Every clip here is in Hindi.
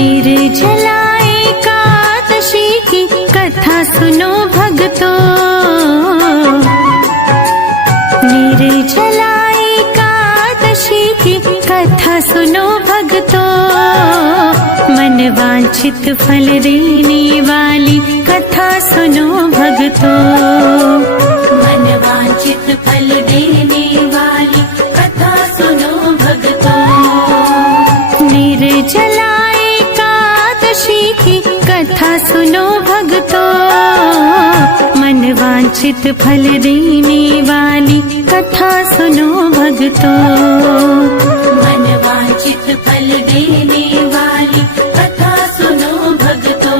निर्जला एकादशी की कथा सुनो भक्तों। निर्जला एकादशी की कथा सुनो भक्तों। मन वांछित फल देने वाली कथा सुनो भक्तों। मन वांछित फल देने वाली कथा सुनो भक्तों। निर्जला एकादशी की कथा सुनो भक्तों। मन वांछित फल देने वाली कथा सुनो भक्तों। मन वांछित फल देने वाली कथा सुनो भक्तों।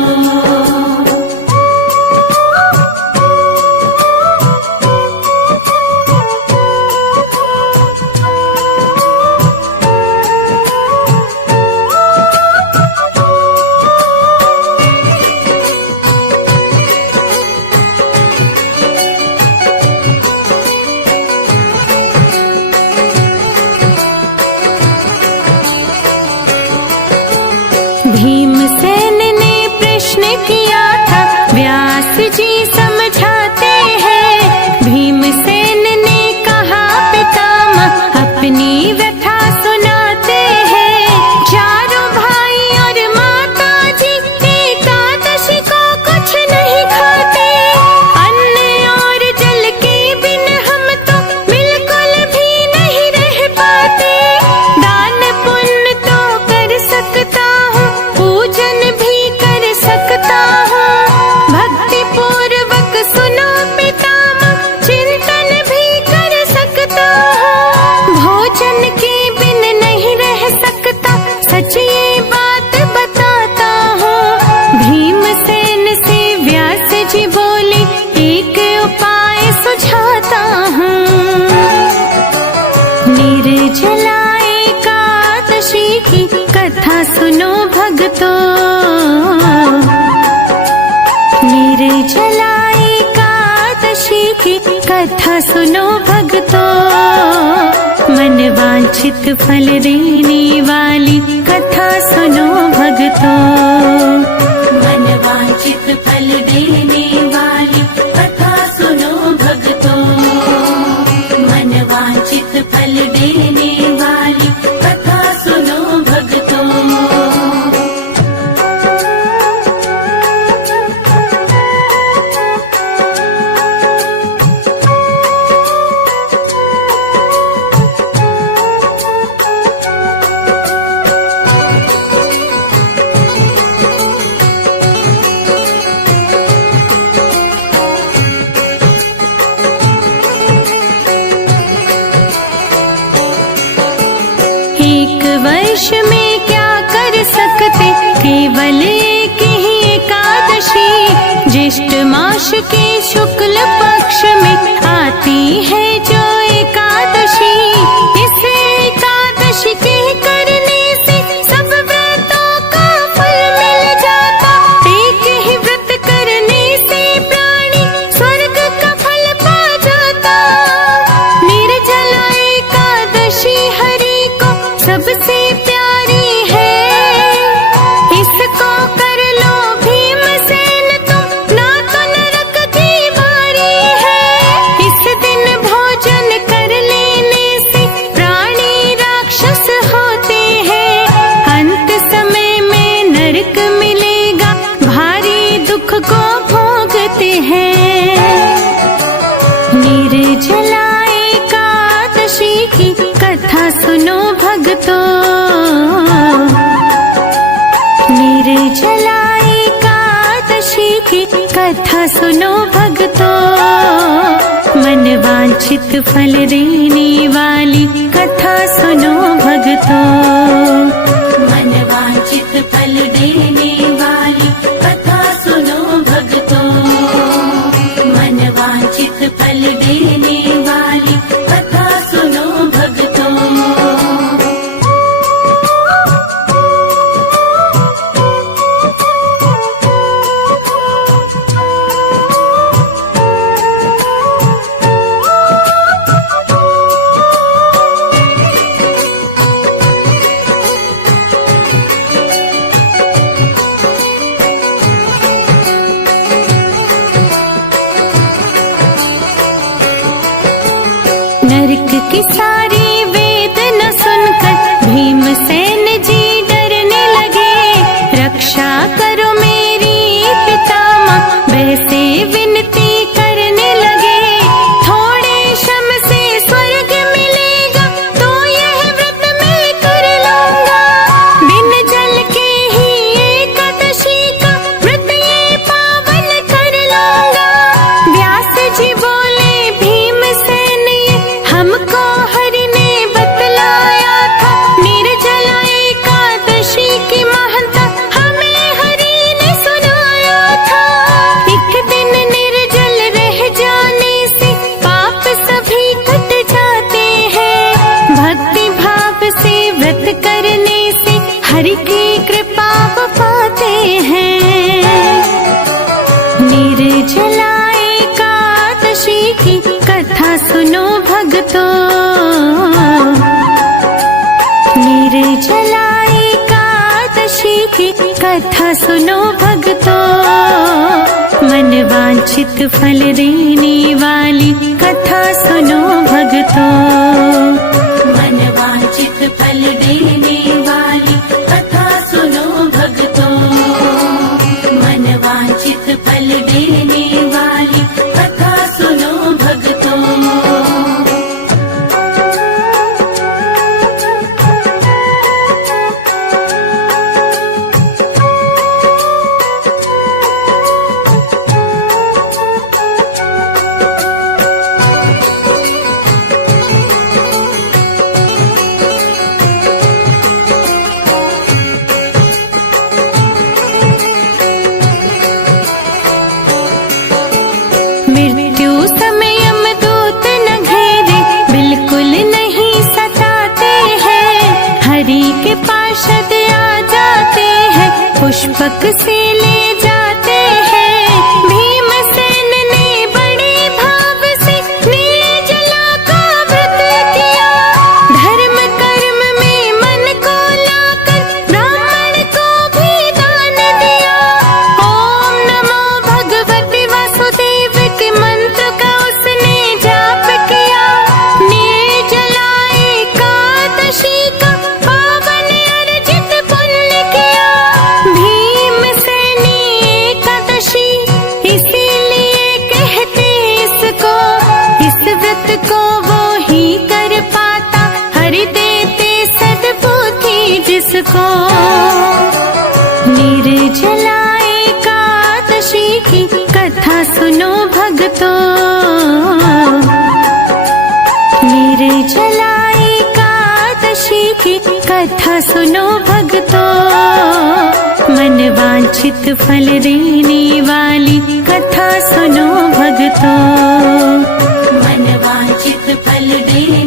भीमसेन ने प्रश्न किया था, व्यास जी समझाते हैं। भीमसेन ने कहा, पितामह अपनी व्यथा सुनाते हैं। चारों भाई और माता जी एकादशी को कुछ नहीं खाते। अन्न और जल के बिन हम तो बिल्कुल भी नहीं रह पाते। दान पुण्य तो कर सकता हूँ, पूजन भी कर सकता हूँ। भक्ति पूर्वक सुनो पितामह, चिंतन भी कर सकता हूँ। भोजन के बिन नहीं रह सकता, सच ये बात बताता हूँ। भीमसेन से व्यास जी बोले, एक उपाय सुझाता हूँ। निर्जला एकादशी की कथा सुनो भक्तों। निर्जला एकादशी की कथा सुनो भक्तों। मन वांछित फल देने वाली कथा सुनो भक्तों। मन वांछित फल देने वाली कथा सुनो भक्तों। मन वांछित फल देने वाली कथा सुनो भक्तों। एक वर्ष में क्या कर सकते, केवल एक ही एकादशी। ज्येष्ठ मास के शुक्ल पक्ष में आती है जो एकादशी। इस एकादशी के करने से सब व्रतों का फल मिल जाता। एक ही व्रत करने से प्राणी स्वर्ग का फल पा जाता। निर्जला एकादशी हरि को सबसे प्यारी है। इसको कर लो भीमसेन तुम, ना तो नरक की बारी है। इस दिन भोजन कर लेने से प्राणी राक्षस होते हैं। अंत समय में नरक मिलेगा, भारी दुख को भोगते हैं। निर्जला एकादशी की कथा सुनो भक्तों। निर्जला एकादशी की कथा सुनो भक्तों। मन वांछित फल देने वाली कथा सुनो भक्तों। मन वांछित फल देने वाली कथा सुनो भक्तों। मन वांछित फल देने वाली कथा सुनो भक्तों। हरि की कृपा वो पाते हैं। निर्जला एकादशी की कथा सुनो भक्तों, निर्जला एकादशी की कथा सुनो भक्तों, मन वांछित फल देने वाली कथा सुनो भक्तों, मन वांछित फल देने वाली कथा सुनो भक्तों, मन वांछित फल देने वाली कथा सुनो भक्तों। मृत्यु समय यमदूत न घेरे, बिल्कुल नहीं सताते हैं, हरि के पार्षद आ जाते हैं, पुष्पक से ले जाते हैं। भीमसेन ने बड़े भाव से निर्जला का व्रत किया, धर्म कर्म में मन को लाकर ब्राह्मण को भी दान दिया। ओम नमो भगवते वासुदेव के मंत्र का उसने जाप किया, निर्जला एकादशी का पावन अर्जित पुण्य किया। भीमसेनी एकादशी इसीलिए कहते इसको, इस व्रत को वो ही कर पाता, हरि देते सद्बुद्धि जिसको। निर्जला एकादशी की कथा सुनो भक्तों, निर्जला एकादशी की कथा सुनो भक्तों, मन वांछित फल देने वाली कथा सुनो भक्तों, मन वांछित फल देने